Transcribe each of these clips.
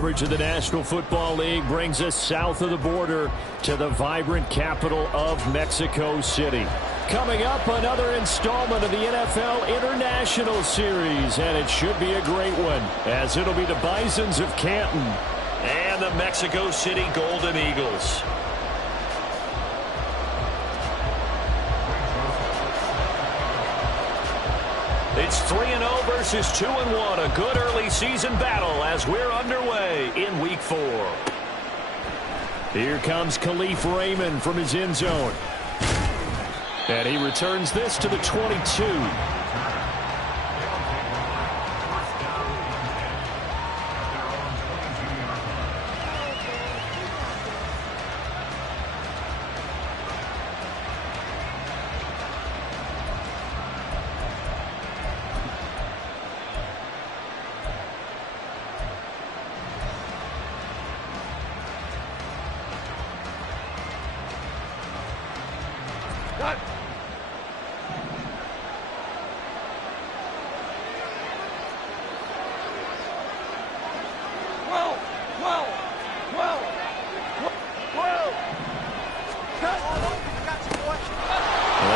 coverage of the National Football League brings us south of the border to the vibrant capital of Mexico City. Coming up, another installment of the NFL International Series, and it should be a great one, as it'll be the Bisons of Canton and the Mexico City Golden Eagles. It's 3-0 versus 2-1, a good early season battle as we're underway in Week 4. Here comes Khalif Raymond from his end zone. And he returns this to the 22.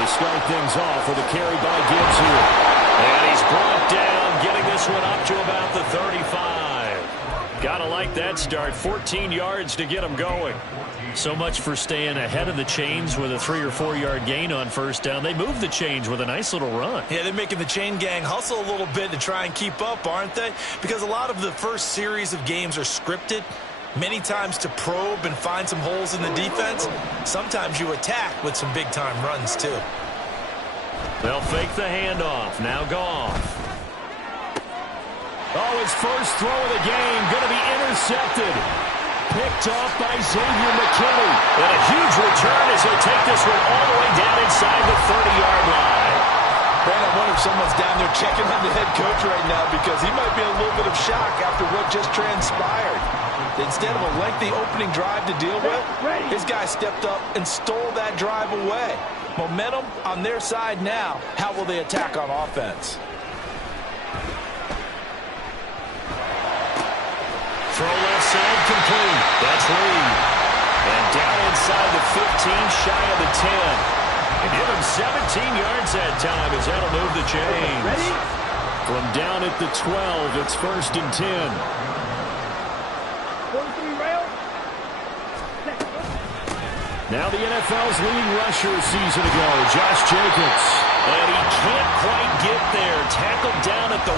Start things off with a carry by Gibbs here. And he's brought down, getting this one up to about the 35. Gotta like that start. 14 yards to get him going. So much for staying ahead of the chains with a 3 or 4 yard gain on first down. They moved the chains with a nice little run. Yeah, they're making the chain gang hustle a little bit to try and keep up, aren't they? Because a lot of the first series of games are scripted. Many times to probe and find some holes in the defense. Sometimes you attack with some big-time runs, too. They'll fake the handoff. Now Goff. Oh, his first throw of the game going to be intercepted. Picked off by Xavier McKinney. And a huge return as he'll take this one all the way down inside the 30-yard line. Brandon, I wonder if someone's down there checking on the head coach right now because he might be in a little bit of shock after what just transpired. Instead of a lengthy opening drive to deal with, his guy stepped up and stole that drive away. Momentum on their side now. How will they attack on offense? Throw left side complete. That's Reed. And down inside the 15, shy of the 10. And give him 17 yards that time as that'll move the chains. Ready? From down at the 12, it's 1st and 10. Now the NFL's leading rusher a season ago, Josh Jacobs. And he can't quite get there. Tackled down at the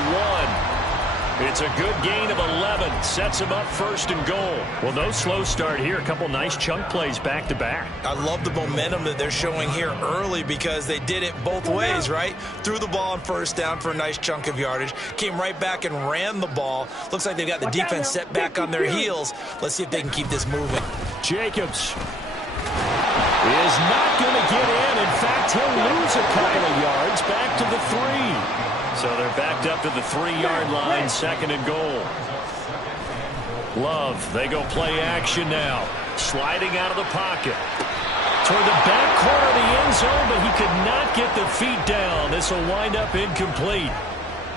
1. It's a good gain of 11. Sets him up 1st and goal. Well, no slow start here. A couple nice chunk plays back-to-back. I love the momentum that they're showing here early because they did it both ways, right? Threw the ball on 1st down for a nice chunk of yardage. Came right back and ran the ball. Looks like they've got the defense set back on their heels. Let's see if they can keep this moving. Jacobs is not going to get in. In fact, he'll lose a couple of yards back to the 3. So they're backed up to the 3-yard line, 2nd and goal. Love, they go play action now. Sliding out of the pocket. Toward the back corner of the end zone, but he could not get the feet down. This will wind up incomplete.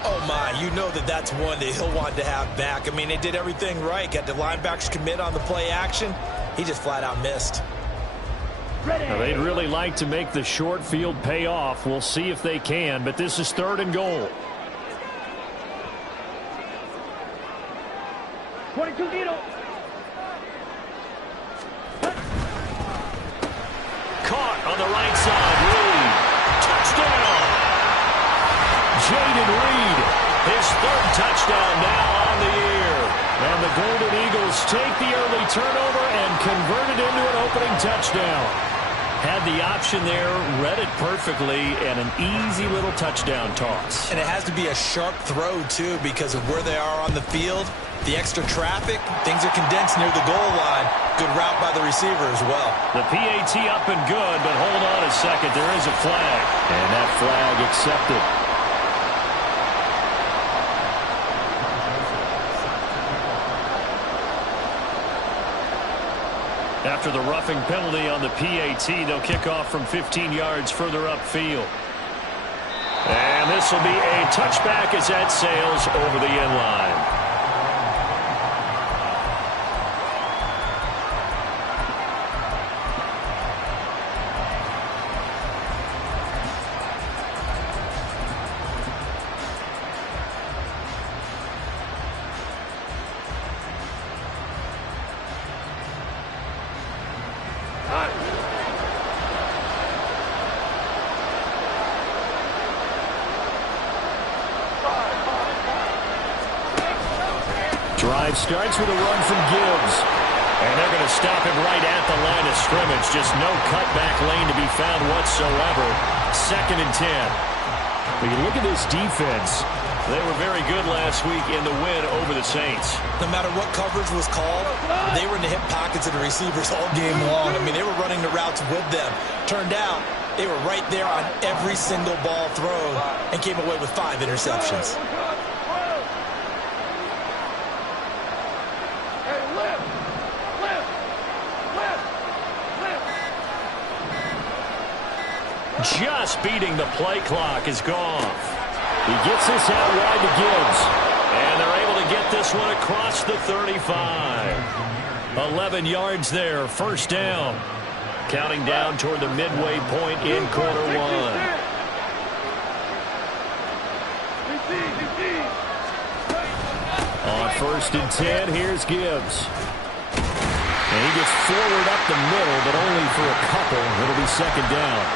Oh, my, you know that's one that he'll want to have back. I mean, they did everything right. Got the linebackers commit on the play action. He just flat out missed. Now, they'd really like to make the short field pay off. We'll see if they can, but this is 3rd and goal. 22-0. Caught on the right side. Reed. Touchdown. Jaden Reed. His 3rd touchdown now on the year. And the Golden Eagles take the early turnover and convert it into an opening touchdown. Had the option there, read it perfectly, and an easy little touchdown toss. And it has to be a sharp throw, too, because of where they are on the field. The extra traffic, things are condensed near the goal line. Good route by the receiver as well. The PAT up and good, but hold on a second. There is a flag. And that flag accepted. After the roughing penalty on the PAT, they'll kick off from 15 yards further upfield. And this will be a touchback as that sails over the end line. drive starts with a run from Gibbs. And they're going to stop him right at the line of scrimmage. Just no cutback lane to be found whatsoever. 2nd and 10. But you look at this defense. They were very good last week in the win over the Saints. No matter what coverage was called, they were in the hip pockets of the receivers all game long. I mean, they were running the routes with them. Turned out, they were right there on every single ball thrown and came away with 5 interceptions. Just beating the play clock is gone. He gets this out wide to Gibbs. And they're able to get this one across the 35. 11 yards there, 1st down. Counting down toward the midway point in quarter 1. On 1st and 10, here's Gibbs. And he gets forward up the middle, but only for a couple. It'll be 2nd down.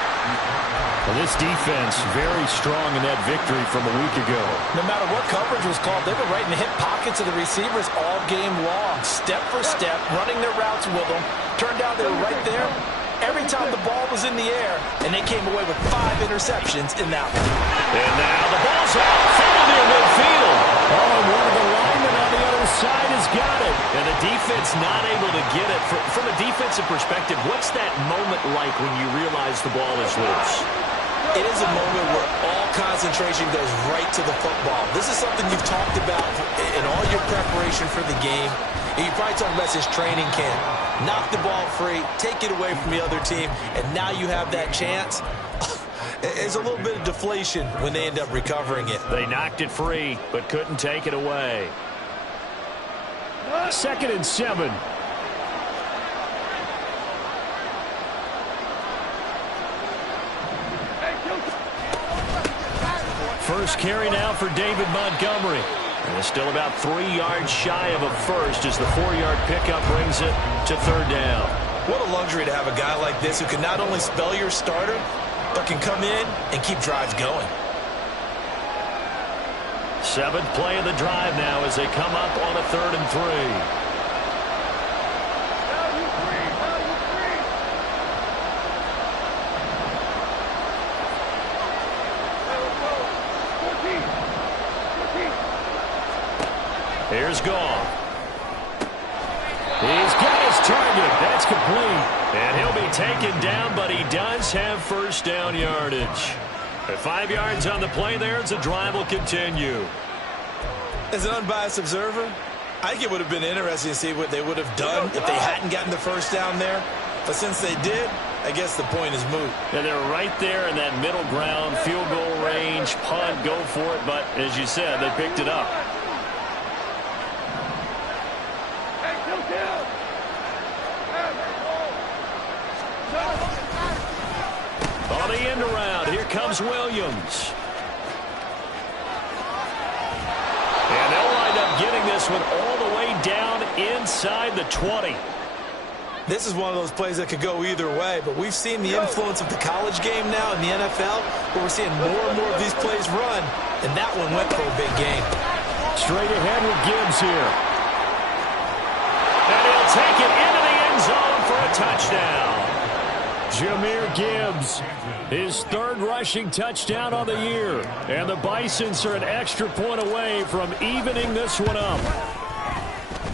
Well, this defense very strong in that victory from a week ago. No matter what coverage was called, they were right in the hip pockets of the receivers all game long. Step for step, running their routes with them. Turned out they were right there every time the ball was in the air, and they came away with 5 interceptions in that one. And now the ball's out, fouled near midfield. Oh, and one of the linemen on the other side has got it. And the defense not able to get it. From a defensive perspective, what's that moment like when you realize the ball is loose? It is a moment where all concentration goes right to the football. This is something you've talked about in all your preparation for the game. And you probably talked about this training camp. Knock the ball free, take it away from the other team, and now you have that chance. It's a little bit of deflation when they end up recovering it. They knocked it free, but couldn't take it away. 2nd and 7. First carry now for David Montgomery. And it's still about 3 yards shy of a first as the 4-yard pickup brings it to 3rd down. What a luxury to have a guy like this who can not only spell your starter, but can come in and keep drives going. 7th play of the drive now as they come up on a 3rd and 3. Here's Goff. He's got his target. That's complete. And he'll be taken down, but he does have 1st down yardage. At 5 yards on the play there as the drive will continue. As an unbiased observer, I think it would have been interesting to see what they would have done if they hadn't gotten the 1st down there. But since they did, I guess the point is moot. And they're right there in that middle ground, field goal range, punt, go for it. But as you said, they picked it up. On the end around, here comes Williams. And they'll wind up getting this one all the way down inside the 20. This is one of those plays that could go either way, but we've seen the influence of the college game now in the NFL, where we're seeing more and more of these plays run, and that one went for a big game. Straight ahead with Gibbs here. And he'll take it into the end zone for a touchdown. Jahmyr Gibbs, his 3rd rushing touchdown on the year. And the Bisons are an extra point away from evening this one up.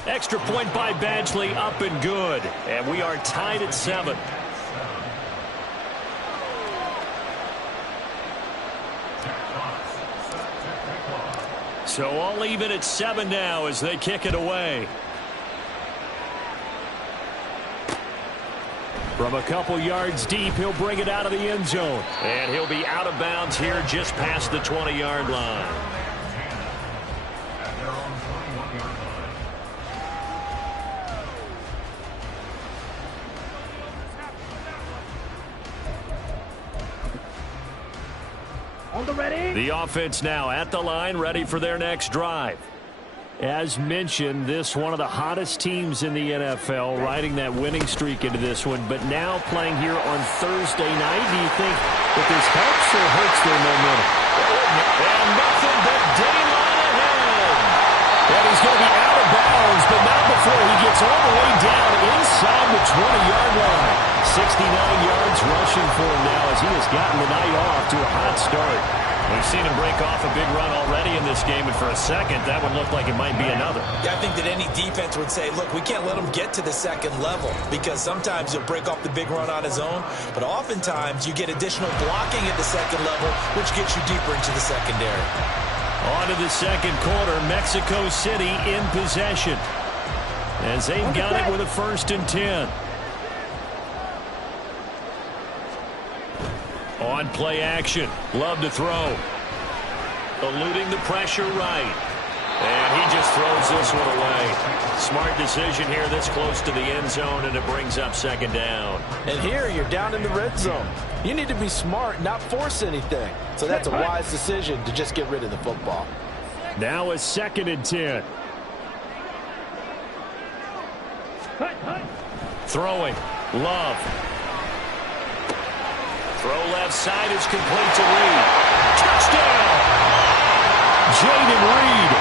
Extra point by Badgley, up and good. And we are tied at 7. So all even at 7 now as they kick it away. From a couple yards deep, he'll bring it out of the end zone. And he'll be out of bounds here just past the 20-yard line. The offense now at the line, ready for their next drive. As mentioned, this one of the hottest teams in the NFL, riding that winning streak into this one, but now playing here on Thursday night. Do you think that this helps or hurts their momentum? And nothing but daylight ahead. And he's going to be out of bounds throws, but not before he gets all the way down inside the 20-yard line. 69 yards rushing for him now as he has gotten the night off to a hot start. We've seen him break off a big run already in this game, and for a second, that would look like it might be another. Yeah, I think that any defense would say, look, we can't let him get to the second level because sometimes he'll break off the big run on his own, but oftentimes you get additional blocking at the second level, which gets you deeper into the secondary. On to the second quarter, Mexico City in possession as they've got it with a 1st and 10. On play action, Love to throw. Eluding the pressure right. And he just throws this one away. Smart decision here this close to the end zone, and it brings up 2nd down. And here you're down in the red zone. You need to be smart, not force anything. So that's a wise decision to just get rid of the football. Now a 2nd and 10. Throwing, Love. Throw left side is complete to Reed. Touchdown! Jaden Reed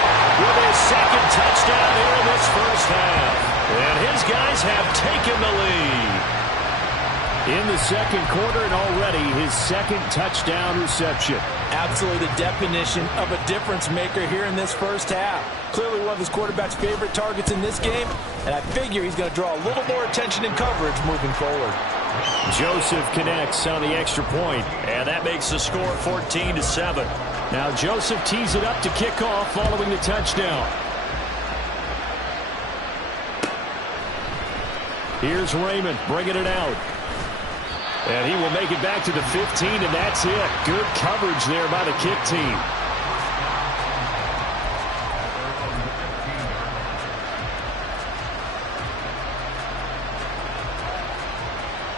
with his 2nd touchdown here in this first half. And his guys have taken the lead. In the second quarter, and already his 2nd touchdown reception. Absolutely the definition of a difference maker here in this first half. Clearly one of his quarterback's favorite targets in this game, and I figure he's going to draw a little more attention and coverage moving forward. Joseph connects on the extra point, and that makes the score 14-7. Now Joseph tees it up to kick off following the touchdown. Here's Raymond bringing it out. And he will make it back to the 15, and that's it. Good coverage there by the kick team.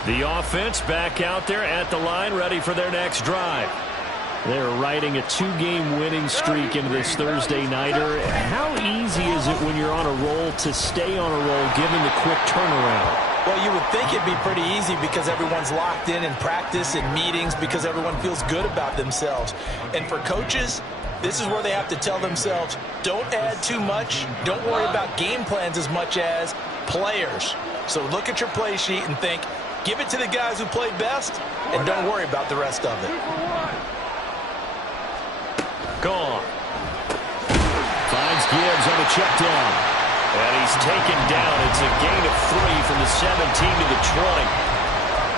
The offense back out there at the line, ready for their next drive. They're riding a 2-game winning streak into this Thursday nighter. How easy is it when you're on a roll to stay on a roll given the quick turnaround? Well, you would think it'd be pretty easy because everyone's locked in practice and meetings because everyone feels good about themselves. And for coaches, this is where they have to tell themselves, don't add too much. Don't worry about game plans as much as players. So look at your play sheet and think, give it to the guys who play best, and don't worry about the rest of it. Gone. Finds Gibbs on the check down. And he's taken down. It's a gain of 3 from the 17 to the 20.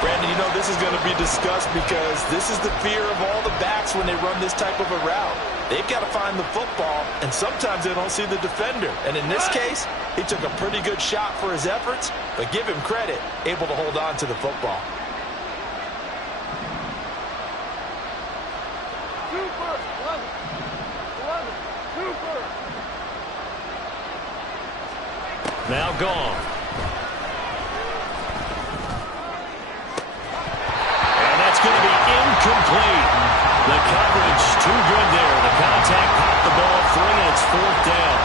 Brandon, you know this is going to be discussed because this is the fear of all the backs when they run this type of a route. They've got to find the football, and sometimes they don't see the defender. And in this case, he took a pretty good shot for his efforts, but give him credit, able to hold on to the football. Now gone. And that's going to be incomplete. The coverage too good there. The contact popped the ball free, and it's 4th down.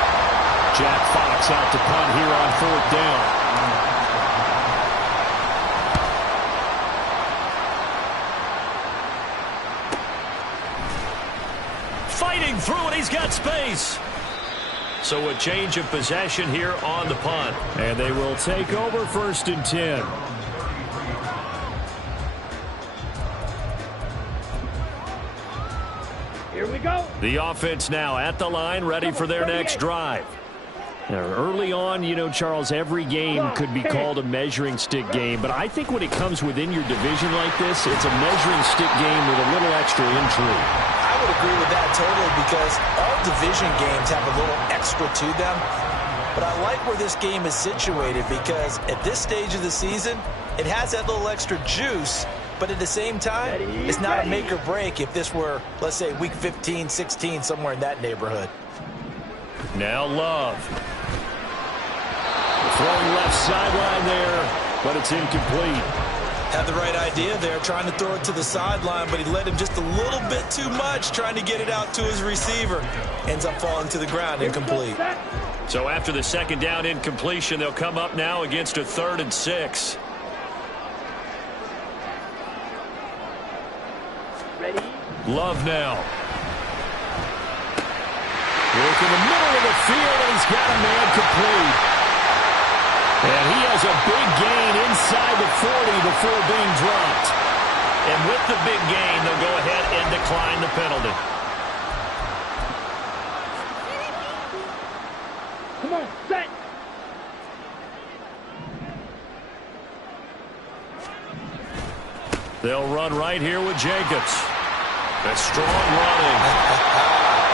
Jack Fox out to punt here on 4th down. Fighting through, and he's got space. So a change of possession here on the punt. And they will take over 1st and 10. Here we go. The offense now at the line, ready for their next drive. Now, early on, you know, Charles, every game could be called a measuring stick game. But I think when it comes within your division like this, it's a measuring stick game with a little extra intrigue. I would agree with that totally because all division games have a little extra to them. But I like where this game is situated because at this stage of the season, it has that little extra juice. But at the same time, it's not a make or break if this were, let's say, week 15, 16, somewhere in that neighborhood. Now Love. Throwing left sideline there, but it's incomplete. Had the right idea there, trying to throw it to the sideline, but he led him just a little bit too much, trying to get it out to his receiver. Ends up falling to the ground, incomplete. So after the 2nd down incompletion, they'll come up now against a 3rd and 6. Ready? Love now. Work in the middle of the field, and he's got a man complete. And he has a big gain inside the 40 before being dropped. And with the big gain, they'll go ahead and decline the penalty. Come on, set. They'll run right here with Jacobs. A strong running.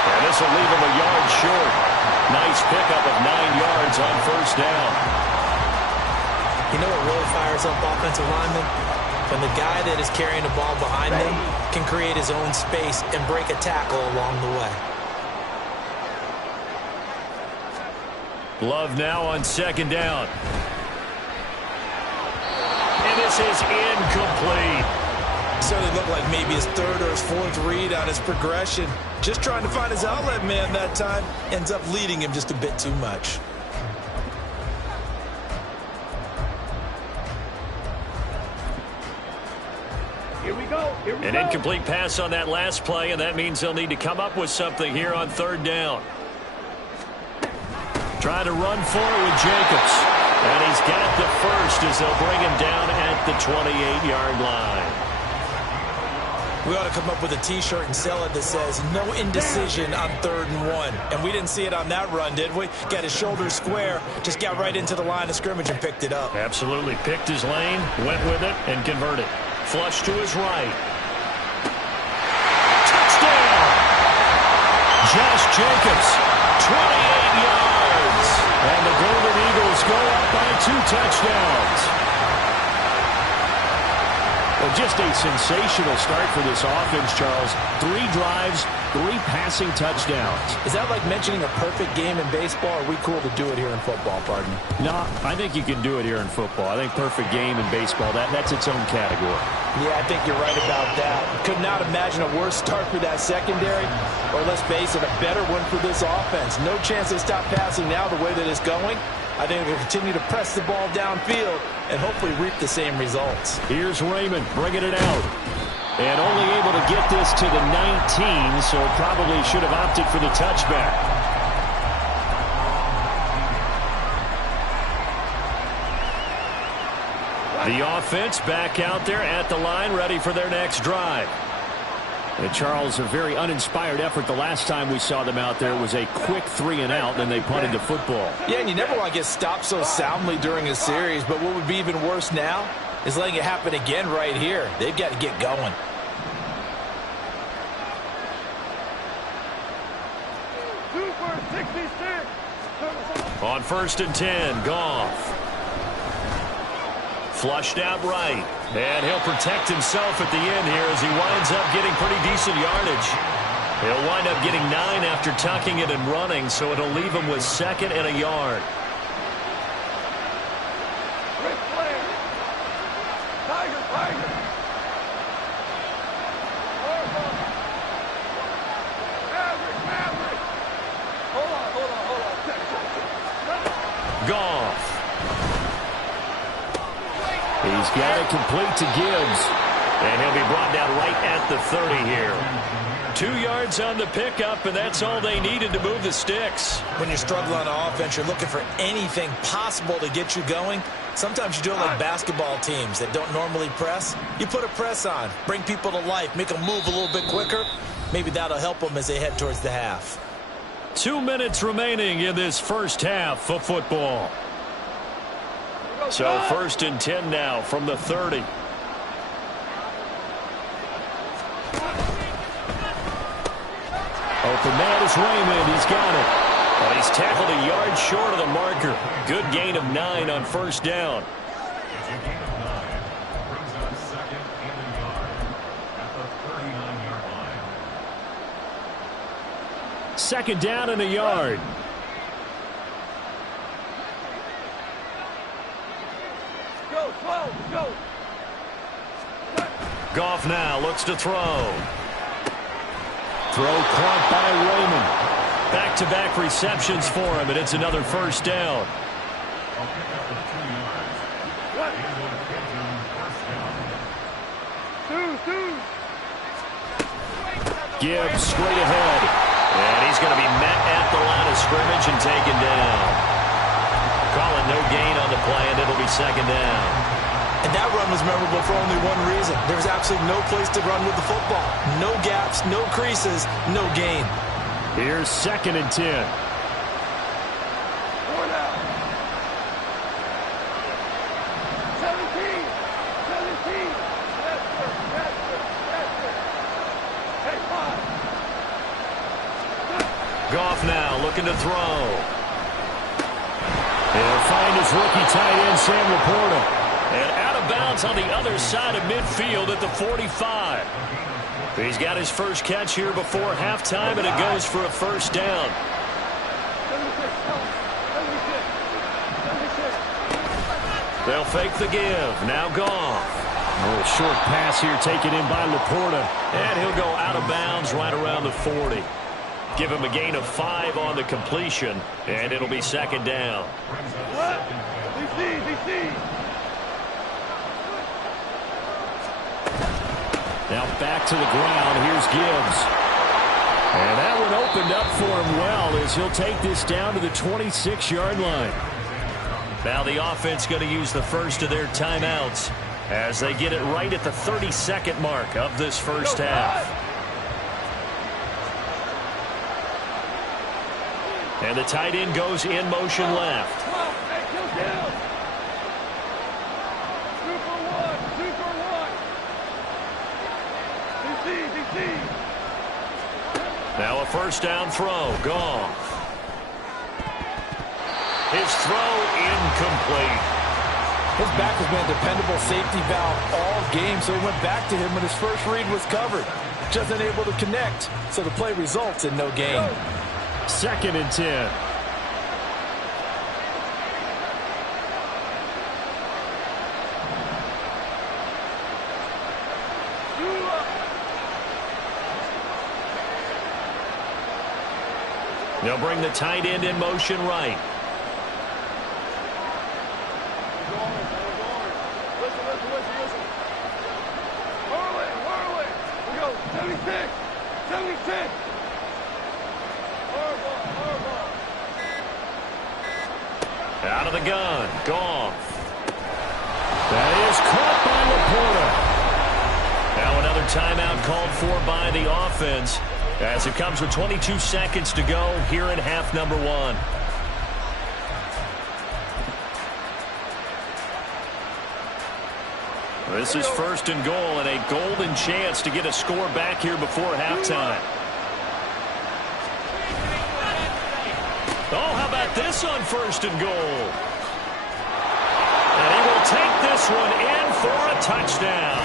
And this will leave him a yard short. Nice pickup of 9 yards on first down. You know what really fires up offensive linemen? When the guy that is carrying the ball behind them can create his own space and break a tackle along the way. Love now on second down. And this is incomplete. Certainly looked like maybe his third or his fourth read on his progression. Just trying to find his outlet man that time. Ends up leading him just a bit too much. Here we go. An incomplete pass on that last play, and that means they'll need to come up with something here on third down. Trying to run for it with Jacobs. And he's got the first as they'll bring him down at the 28-yard line. We ought to come up with a T-shirt and sell it that says, no indecision on 3rd and 1. And we didn't see it on that run, did we? Got his shoulders square, just got right into the line of scrimmage and picked it up. Absolutely. Picked his lane, went with it, and converted. Flush to his right. Touchdown! Josh Jacobs, 28 yards. And the Golden Eagles go up by 2 touchdowns. Well, just a sensational start for this offense, Charles. 3 drives, 3 passing touchdowns. Is that like mentioning a perfect game in baseball, or are we cool to do it here in football, pardon me? No, I think you can do it here in football. I think perfect game in baseball, that's its own category. Yeah, I think you're right about that. Could not imagine a worse start for that secondary, or let's face it, a better one for this offense. No chance they stop passing now the way that it's going. I think they'll continue to press the ball downfield and hopefully reap the same results. Here's Raymond bringing it out. And only able to get this to the 19, so probably should have opted for the touchback. The offense back out there at the line, ready for their next drive. And Charles, a very uninspired effort the last time we saw them out there. It was a quick 3 and out, then they punted the football. Yeah, and you never want to get stopped so soundly during a series, but what would be even worse now is letting it happen again right here. They've got to get going. On 1st and 10, Goff. Flushed out right. And he'll protect himself at the end here as he winds up getting pretty decent yardage. He'll wind up getting 9 after tucking it and running, so it'll leave him with 2nd and a yard. Goff. He's got it complete to Gibbs. And he'll be brought down right at the 30 here. 2 yards on the pickup, and that's all they needed to move the sticks. When you're struggling on offense, you're looking for anything possible to get you going. Sometimes you do it like basketball teams that don't normally press. You put a press on, bring people to life, make them move a little bit quicker. Maybe that'll help them as they head towards the half. 2 minutes remaining in this first half of football. So 1st and 10 now from the 30. Open man is Raymond. He's got it. But he's tackled a yard short of the marker. Good gain of 9 on first down. Second down and a yard. Go. Goff now looks to throw. Throw caught by Raymond. Back-to-back receptions for him, and it's another first down. Gibbs straight ahead. And He's going to be met at the line of scrimmage and taken down. Calling no gain on the play, and it'll be second down. And that run was memorable for only one reason. There was absolutely no place to run with the football. No gaps, no creases, no gain. Here's 2nd and 10. Goff now looking to throw. He'll find his rookie tight end, Sam Laporta. And out of bounds on the other side of midfield at the 45. He's got his first catch here before halftime, and it goes for a first down. They'll fake the give. Now Goff. A little short pass here taken in by Laporta. And he'll go out of bounds right around the 40. Give him a gain of 5 on the completion, and it'll be second down. Now back to the ground. Here's Gibbs. And that one opened up for him well as he'll take this down to the 26-yard line. Now the offense going to use the first of their timeouts as they get it right at the 32nd mark of this first half. And the tight end goes in motion left. Now a first down throw. Goff. His throw incomplete. His back has been a dependable safety valve all game, so he went back to him when his first read was covered. Just unable to connect, so the play results in no gain. 2nd and 10. They'll bring the tight end in motion right. We go 76. 76. Out of the gun. Goff. That is caught by Laporta. Now another timeout called for by the offense as it comes with 22 seconds to go here in half number 1. This is 1st and goal and a golden chance to get a score back here before halftime. Oh, how about this on 1st and goal? And he will take this one in for a touchdown.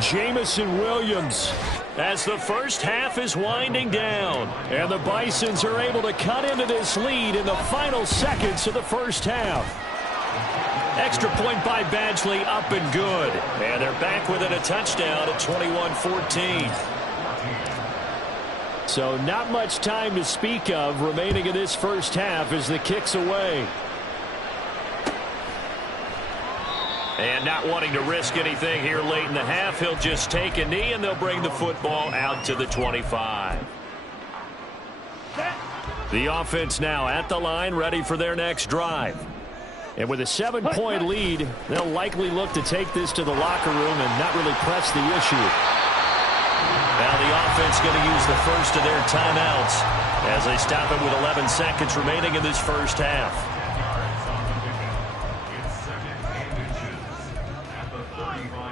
Jamison Williams. As the first half is winding down. And the Bisons are able to cut into this lead in the final seconds of the first half. Extra point by Badgley up and good. And they're back within a touchdown at 21-14. So not much time to speak of remaining in this first half as the kick's away. And not wanting to risk anything here late in the half, he'll just take a knee and they'll bring the football out to the 25. The offense now at the line, ready for their next drive. And with a 7-point lead, they'll likely look to take this to the locker room and not really press the issue. Now the offense going to use the first of their timeouts as they stop it with 11 seconds remaining in this first half.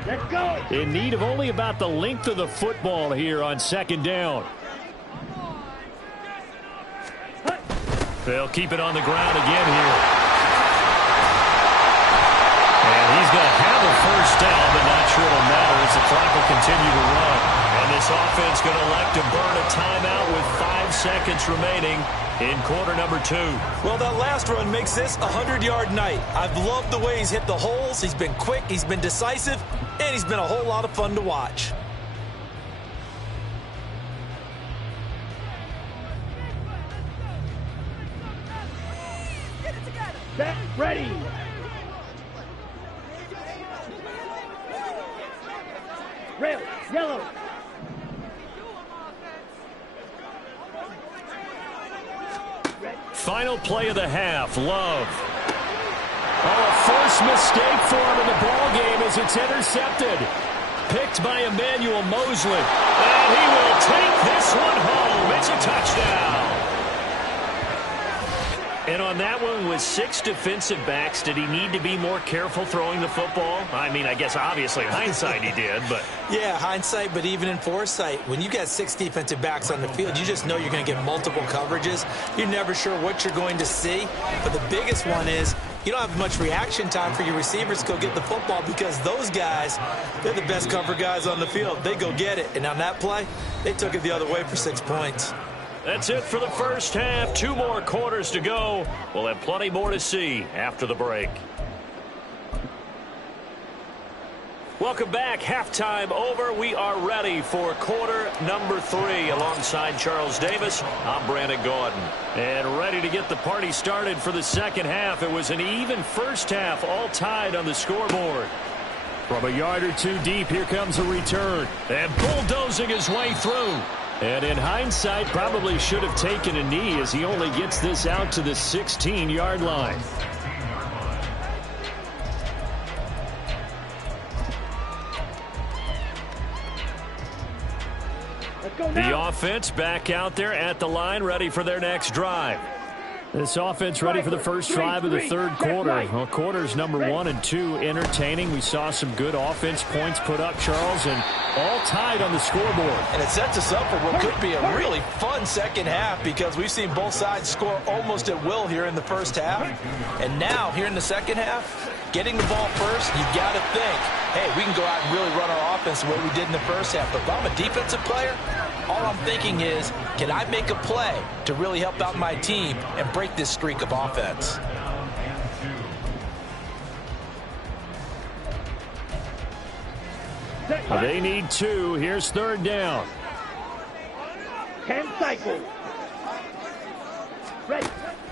Let's go. In need of only about the length of the football here on 2nd down. They'll keep it on the ground again here. And he's going to have a first down, but not sure it'll matter as the clock will continue to run. And this offense going to elect to burn a timeout with 5 seconds remaining in quarter number 2. Well, that last run makes this a 100-yard night. I've loved the way he's hit the holes. He's been quick, he's been decisive, and he's been a whole lot of fun to watch. Set, ready. Red, yellow. final play of the half. Love. Oh, a forced mistake for him in the ball game as it's intercepted. Picked by Emmanuel Mosley. And he will take this one home. It's a touchdown. And on that one, with 6 defensive backs, did he need to be more careful throwing the football? I mean, I guess obviously in hindsight he did, but... Yeah, hindsight, but even in foresight, when you got 6 defensive backs on the field, you just know you're going to get multiple coverages. You're never sure what you're going to see. But the biggest one is you don't have much reaction time for your receivers to go get the football because those guys, they're the best cover guys on the field. They go get it. And on that play, they took it the other way for 6 points. That's it for the first half. 2 more quarters to go. We'll have plenty more to see after the break. Welcome back. Halftime over. We are ready for quarter number 3. Alongside Charles Davis, I'm Brandon Gaudin. And ready to get the party started for the second half. It was an even first half, all tied on the scoreboard. From a yard or 2 deep, here comes a return. And bulldozing his way through. And in hindsight, probably should have taken a knee as he only gets this out to the 16-yard line. The offense back out there at the line, ready for their next drive. This offense ready for the first drive of the third quarter. Well, quarters number 1 and 2 entertaining. We saw some good offense points put up, Charles, and all tied on the scoreboard. And it sets us up for what could be a really fun second half because we've seen both sides score almost at will here in the first half. And now, here in the second half, getting the ball first, you got to think, hey, we can go out and really run our offense the way we did in the first half. But if I'm a defensive player, all I'm thinking is, can I make a play to really help out my team and break this streak of offense? They need 2. Here's third down. 10 cycles. Ready.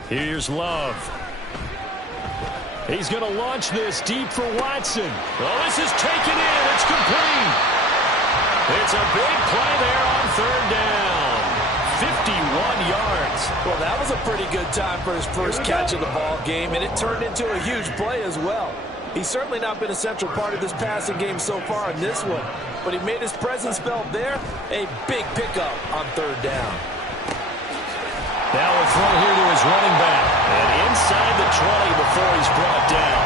Here's Love. He's going to launch this deep for Watson. Oh, this is taken in. It's complete. It's a big play there on third down. 51 yards. Well, that was a pretty good time for his first catch of the ball game, and it turned into a huge play as well. He's certainly not been a central part of this passing game so far in this one, but he made his presence felt there. A big pickup on third down. Now a throw here to his running back. And inside the 20 before he's brought down.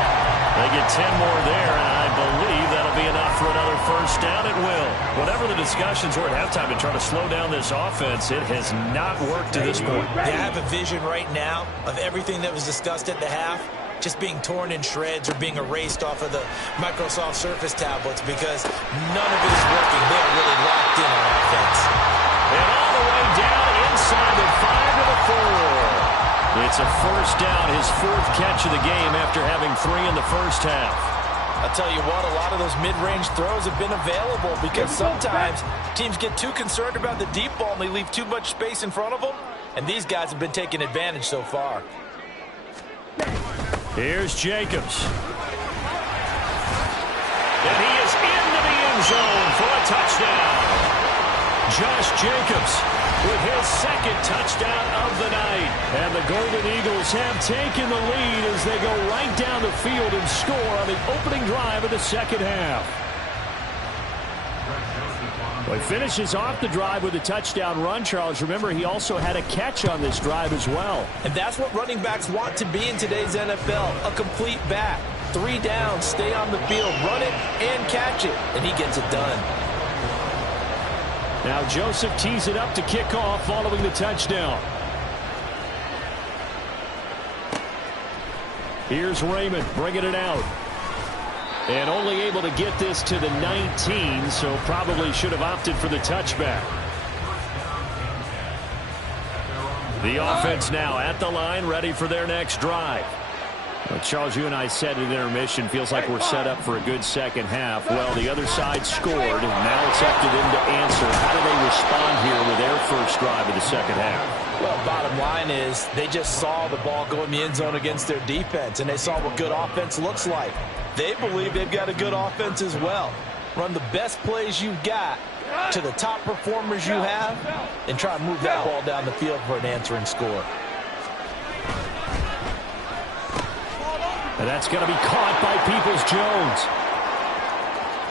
They get 10 more there, and I believe that'll be enough for another first down. It will. Whatever the discussions were at halftime to try to slow down this offense, it has not worked to this point. They have a vision right now of everything that was discussed at the half just being torn in shreds or being erased off of the Microsoft Surface tablets because none of it is working. They are really locked in on offense. And all the way down inside the 5 to the 4. It's a first down, his 4th catch of the game after having 3 in the first half. I'll tell you what, a lot of those mid-range throws have been available because sometimes teams get too concerned about the deep ball and they leave too much space in front of them, and these guys have been taking advantage so far. Here's Jacobs. And he is into the end zone for a touchdown. Josh Jacobs with his 2nd touchdown of the night. And the Golden Eagles have taken the lead as they go right down the field and score on the opening drive of the second half. Well, he finishes off the drive with a touchdown run, Charles. Remember, he also had a catch on this drive as well. And that's what running backs want to be in today's NFL, a complete back. 3 downs, stay on the field, run it, and catch it. And he gets it done. Now Joseph tees it up to kick off following the touchdown. Here's Raymond bringing it out. And only able to get this to the 19, so probably should have opted for the touchback. The offense now at the line, ready for their next drive. Well, Charles, you and I said at intermission, feels like we're set up for a good second half. Well, the other side scored, and now it's up to them to answer. How do they respond here with their first drive of the second half? Well, bottom line is they just saw the ball go in the end zone against their defense, and they saw what good offense looks like. They believe they've got a good offense as well. Run the best plays you've got to the top performers you have, and try to move that ball down the field for an answering score. And that's going to be caught by Peoples-Jones.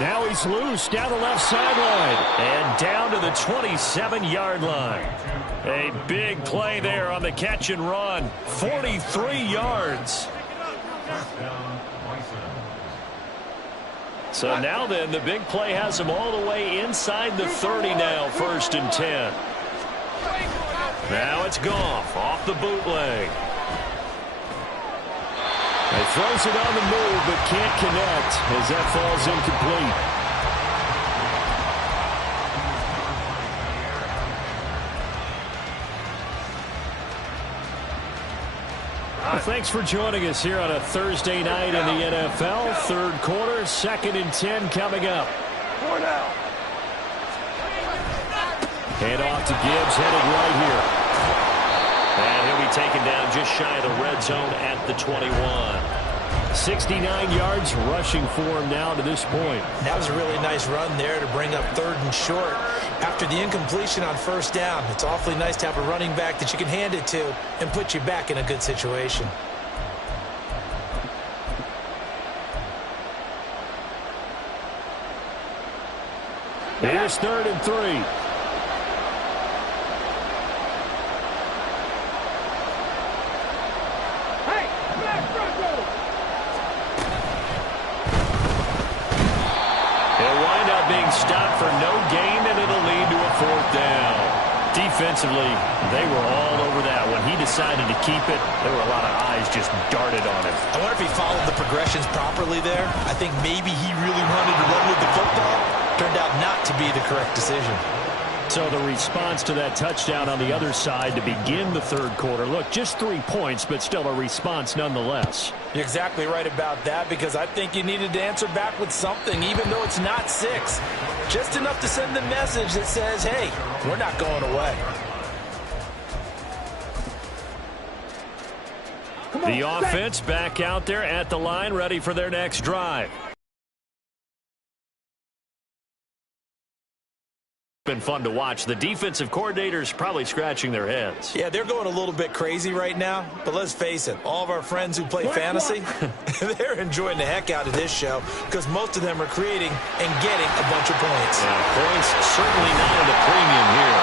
Now he's loose down the left sideline and down to the 27-yard line. A big play there on the catch and run. 43 yards. So now then, the big play has him all the way inside the 30 now, 1st and 10. Now it's Goff off the bootleg. He throws it on the move, but can't connect as that falls incomplete. Well, thanks for joining us here on a Thursday night in the NFL. 3rd quarter, 2nd and 10 coming up. Hand off to Gibbs, headed right here. And he'll be taken down just shy of the red zone at the 21. 69 yards rushing for him now to this point. That was a really nice run there to bring up 3rd and short. After the incompletion on 1st down, it's awfully nice to have a running back that you can hand it to and put you back in a good situation. Here's 3rd and 3. Stopped for no gain, and it'll lead to a 4th down. Defensively, they were all over that. When he decided to keep it, there were a lot of eyes just darted on him. I wonder if he followed the progressions properly there. I think maybe he really wanted to run with the football. Turned out not to be the correct decision. So the response to that touchdown on the other side to begin the 3rd quarter. Look, just 3 points, but still a response nonetheless. You're exactly right about that, because I think you needed to answer back with something, even though it's not 6. Just enough to send the message that says, hey, we're not going away. The offense back out there at the line, ready for their next drive. Been fun to watch. The defensive coordinators probably scratching their heads. Yeah, they're going a little bit crazy right now, but let's face it, all of our friends who play fantasy, they're enjoying the heck out of this show, because most of them are creating and getting a bunch of points. Yeah, points certainly not at a premium here.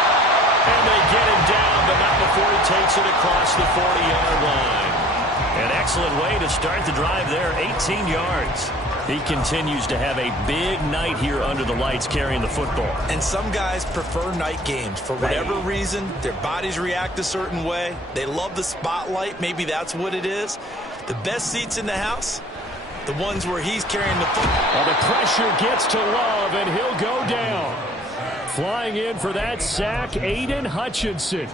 And they get him down, but not before he takes it across the 40-yard line. An excellent way to start the drive there, 18 yards. He continues to have a big night here under the lights carrying the football. And some guys prefer night games. For whatever reason, their bodies react a certain way. They love the spotlight. Maybe that's what it is. The best seats in the house, the ones where he's carrying the football. Well, the pressure gets to Love, and he'll go down. Flying in for that sack, Aiden Hutchinson.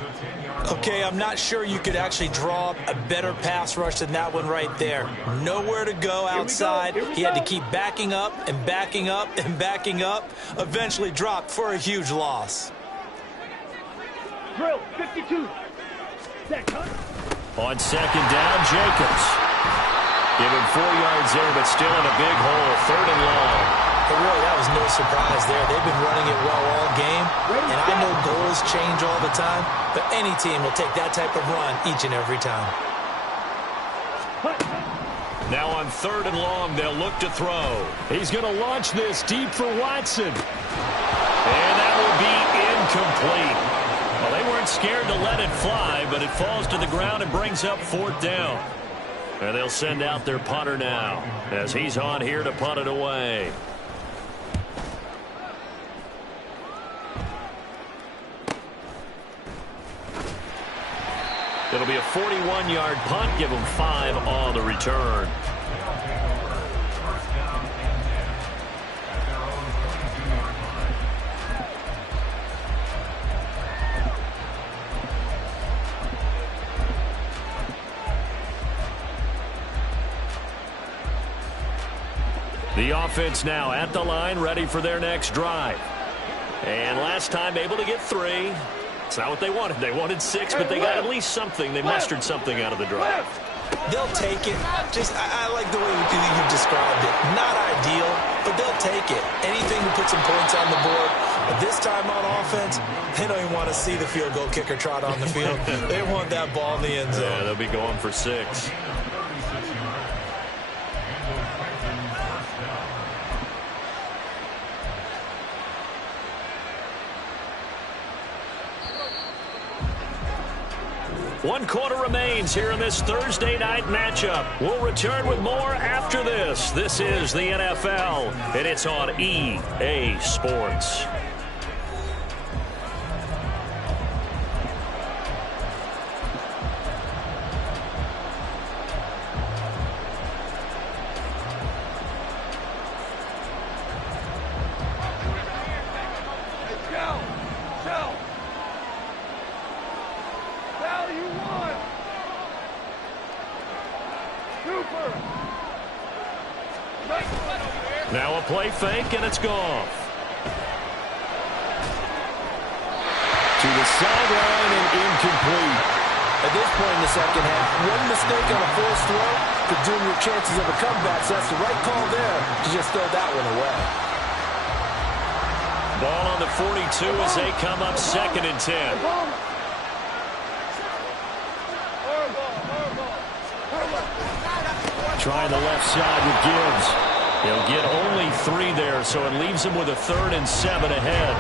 Okay, I'm not sure you could actually draw up a better pass rush than that one right there. Nowhere to go outside. He had to keep backing up and backing up and backing up. Eventually dropped for a huge loss. Drill, 52. On 2nd down, Jacobs. Give him 4 yards there, but still in a big hole. 3rd and long. But really, that was no surprise there. They've been running it well all game. And I know goals change all the time, but any team will take that type of run each and every time. Now on 3rd and long, they'll look to throw. He's going to launch this deep for Watson. And that will be incomplete. Well, they weren't scared to let it fly, but it falls to the ground and brings up 4th down. And they'll send out their punter now as he's on here to punt it away. It'll be a 41-yard punt. Give them 5 on the return. The offense now at the line, ready for their next drive. And last time able to get 3. It's not what they wanted. They wanted 6, but they got at least something. They mustered something out of the drive. They'll take it. I like the way you described it. Not ideal, but they'll take it. Anything to put some points on the board. But this time on offense, they don't even want to see the field goal kicker trot on the field. They want that ball in the end zone. Yeah, they'll be going for 6. 1 quarter remains here in this Thursday night matchup. We'll return with more after this. This is the NFL, and it's on EA Sports. Now a play fake, and it's Goff. To the sideline and incomplete. At this point in the second half, one mistake on a forced throw could doom your chances of a comeback, so that's the right call there to just throw that one away. Ball on the 42 as they come up 2nd and 10. Trying the left side with Gibbs. He'll get only 3 there, so it leaves him with a 3rd and 7 ahead.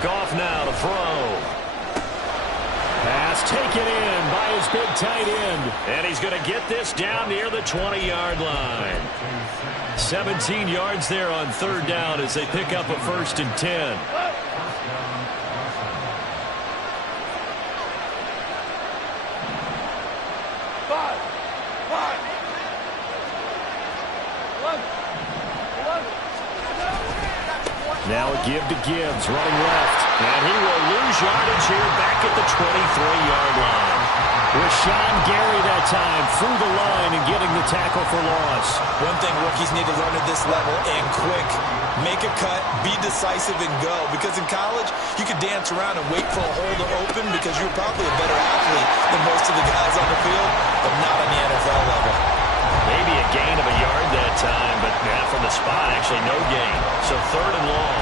Goff now to throw. Pass taken in by his big tight end. And he's going to get this down near the 20-yard line. 17 yards there on 3rd down as they pick up a 1st and 10. Now a give to Gibbs, running left. And he will lose yardage here back at the 23-yard line. Rashawn Gary that time through the line and getting the tackle for loss. One thing rookies need to learn at this level, and quick. Make a cut, be decisive, and go. Because in college, you could dance around and wait for a hole to open because you're probably a better athlete than most of the guys on the field, but not on the NFL level. Maybe a gain of a yard that time, but from the spot, actually no gain. So 3rd and long.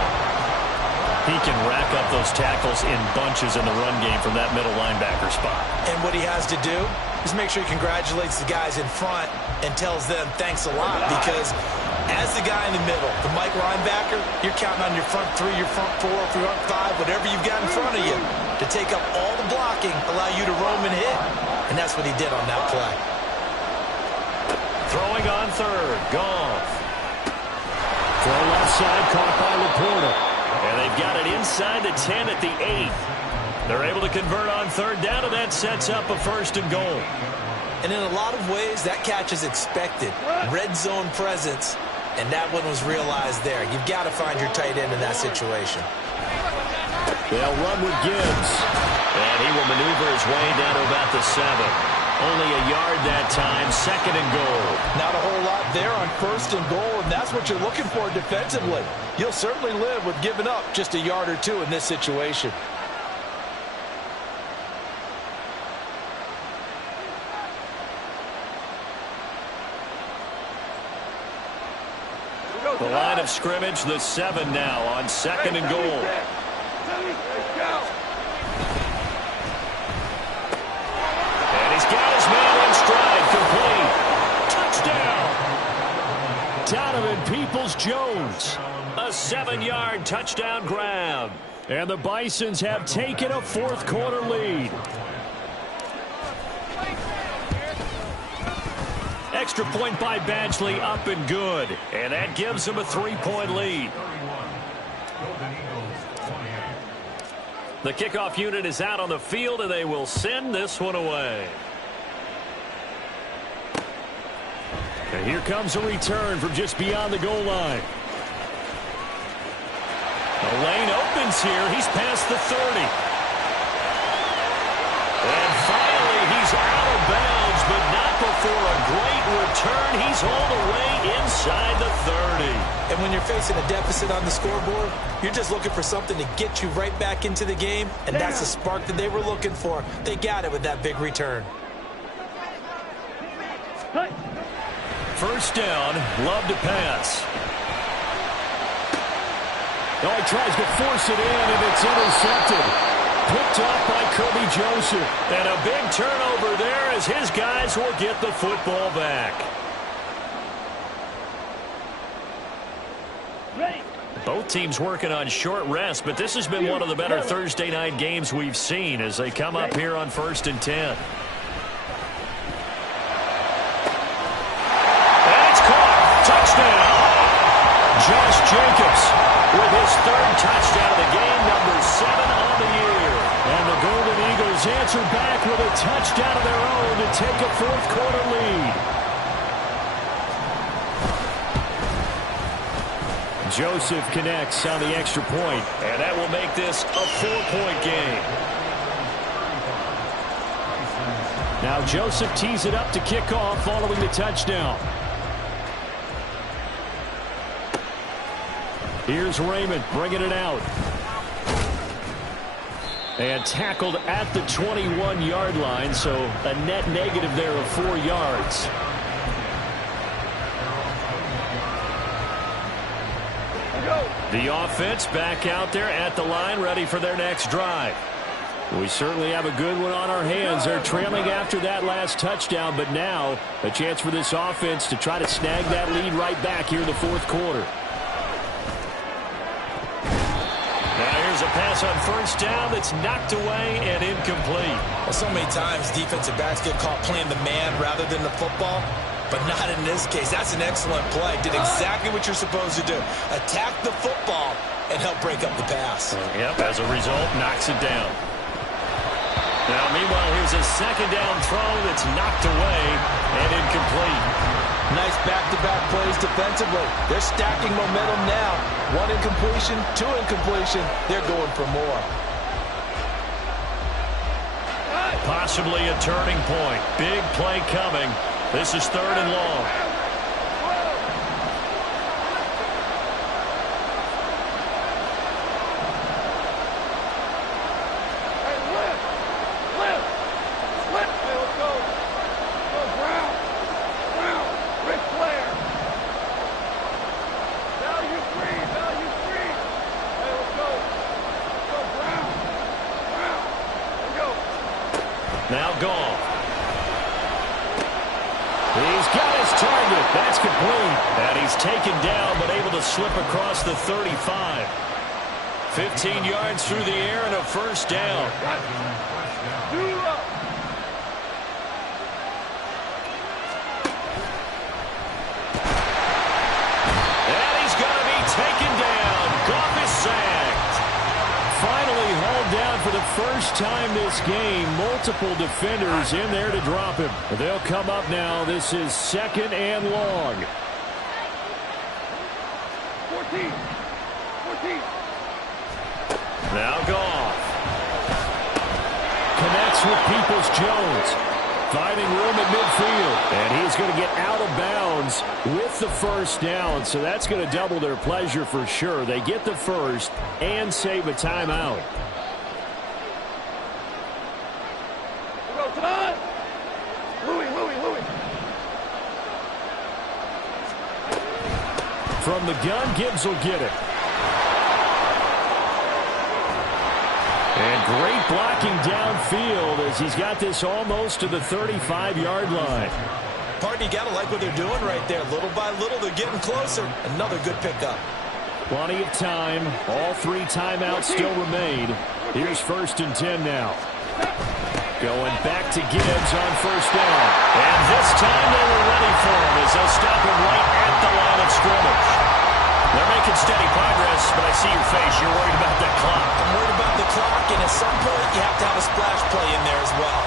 He can rack up those tackles in bunches in the run game from that middle linebacker spot. And what he has to do is make sure he congratulates the guys in front and tells them thanks a lot, because as the guy in the middle, the Mike linebacker, you're counting on your front 3, your front 4, front 5, whatever you've got in front of you to take up all the blocking, allow you to roam and hit. And that's what he did on that play. Throwing on 3rd, Goff. Throw left side, caught by Laporta. And they've got it inside the 10 at the 8. They're able to convert on 3rd down, and that sets up a 1st and goal. And in a lot of ways, that catch is expected. Red zone presence, and that one was realized there. You've got to find your tight end in that situation. They'll run with Gibbs. And he will maneuver his way down to about the 7. Only a yard that time, 2nd and goal. Not a whole lot there on 1st and goal, and that's what you're looking for defensively. You'll certainly live with giving up just a yard or 2 in this situation. The line of scrimmage, the 7 now on 2nd and goal. And he's got his man in stride, complete. Touchdown! Donovan Peoples-Jones, a 7-yard touchdown grab. And the Bisons have taken a 4th quarter lead. Extra point by Badgley, up and good. And that gives them a 3-point lead. The kickoff unit is out on the field, and they will send this one away. And here comes a return from just beyond the goal line. The lane opens here. He's past the 30. And finally, he's out of bounds, but not before a great return. He's hauled away inside the 30. And when you're facing a deficit on the scoreboard, you're just looking for something to get you right back into the game, and that's the spark that they were looking for. They got it with that big return. First down, Love to pass. Oh, he tries to force it in, and it's intercepted. Picked up by Kobe Joseph. And a big turnover there as his guys will get the football back. Both teams working on short rest, but this has been one of the better Thursday night games we've seen as they come up here on 1st and 10. And it's caught. Touchdown. Josh Jacobs with his 3rd touchdown of the game, number 7 on the year. And the Golden Eagles answer back with a touchdown of their own to take a 4th quarter lead. Joseph connects on the extra point, and that will make this a 4-point game. Now Joseph tees it up to kick off following the touchdown. Here's Raymond bringing it out. And tackled at the 21-yard line, so a net negative there of 4 yards. The offense back out there at the line, ready for their next drive. We certainly have a good one on our hands. They're trailing after that last touchdown, but now a chance for this offense to try to snag that lead right back here in the 4th quarter. Now here's a pass on 1st down that's knocked away and incomplete. Well, so many times defensive backs get caught playing the man rather than the football. But not in this case. That's an excellent play. Did exactly what you're supposed to do. Attack the football and help break up the pass. Yep, as a result, knocks it down. Now, meanwhile, here's a 2nd down throw that's knocked away and incomplete. Nice back-to-back plays defensively. They're stacking momentum now. 1 incompletion, 2 incompletion. They're going for more. Possibly a turning point. Big play coming. This is 3rd and long. Now gone. He's got his target. That's complete. And he's taken down, but able to slip across the 35. 15 yards through the air and a 1st down. And he's going to be taken down. Goff is sacked. Finally hauled down for the first time this game. Multiple defenders in there to drop him. They'll come up now. This is 2nd and long. 14. Now Goff. Connects with Peoples-Jones. Finding room at midfield. And he's going to get out of bounds with the 1st down. So that's going to double their pleasure for sure. They get the 1st and save a timeout. From the gun, Gibbs will get it. And great blocking downfield as he's got this almost to the 35-yard line. Partner, you got to like what they're doing right there. Little by little, they're getting closer. Another good pickup. Plenty of time. All 3 timeouts still remain. Here's 1st and 10 now. Going back to Gibbs on 1st down. And this time they were ready for him as they'll stop him right at the line of scrimmage. They're making steady progress, but I see your face. You're worried about that clock. I'm worried about the clock, and at some point you have to have a splash play in there as well.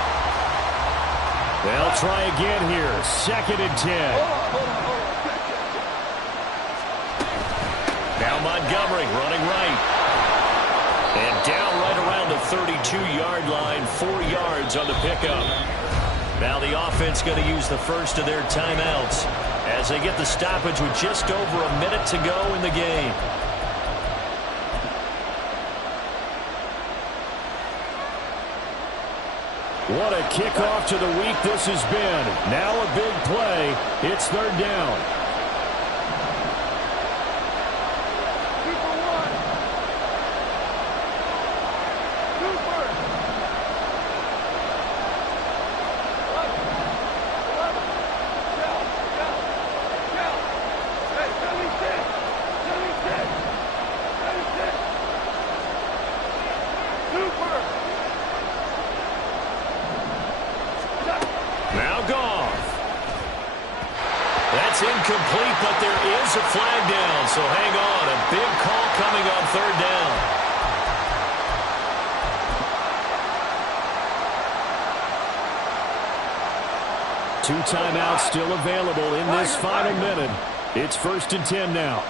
They'll try again here. 2nd and 10. Now Montgomery running right. And down right around the 32-yard line, 4 yards on the pickup. Now the offense going to use the first of their timeouts as they get the stoppage with just over a minute to go in the game. What a kickoff to the week this has been. Now a big play. It's third down. Now Goff. That's incomplete, but there is a flag down, so hang on. A big call coming on third down. Two timeouts still available in this final minute. It's 1st and 10 now.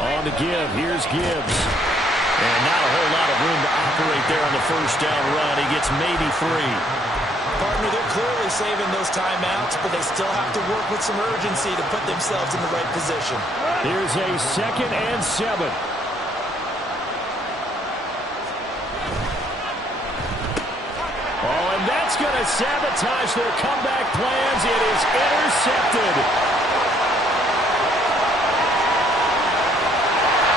On the give, here's Gibbs. And not a whole lot of room to operate there on the first down run. He gets maybe 3. Partner, they're clearly saving those timeouts, but they still have to work with some urgency to put themselves in the right position. Here's a 2nd and 7. Oh, and that's going to sabotage their comeback plans. It is intercepted.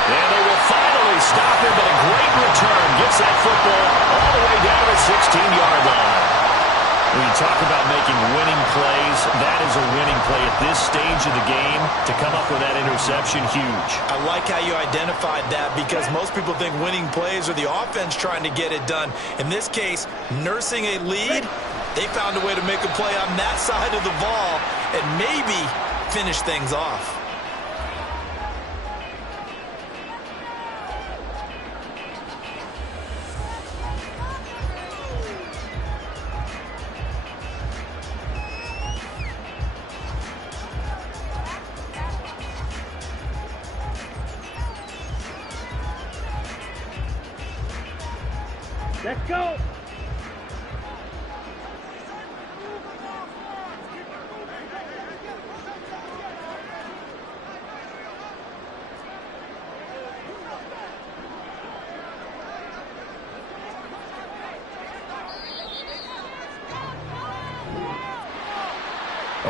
And they will finally stop him, but a great return gets that football all the way down to the 16-yard line. When you talk about making winning plays, that is a winning play at this stage of the game. To come up with that interception, huge. I like how you identified that, because most people think winning plays are the offense trying to get it done. In this case, nursing a lead, they found a way to make a play on that side of the ball and maybe finish things off. Let's go.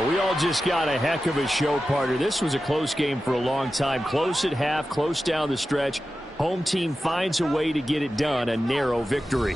We all just got a heck of a show, partner. This was a close game for a long time. Close at half, close down the stretch. Home team finds a way to get it done, a narrow victory.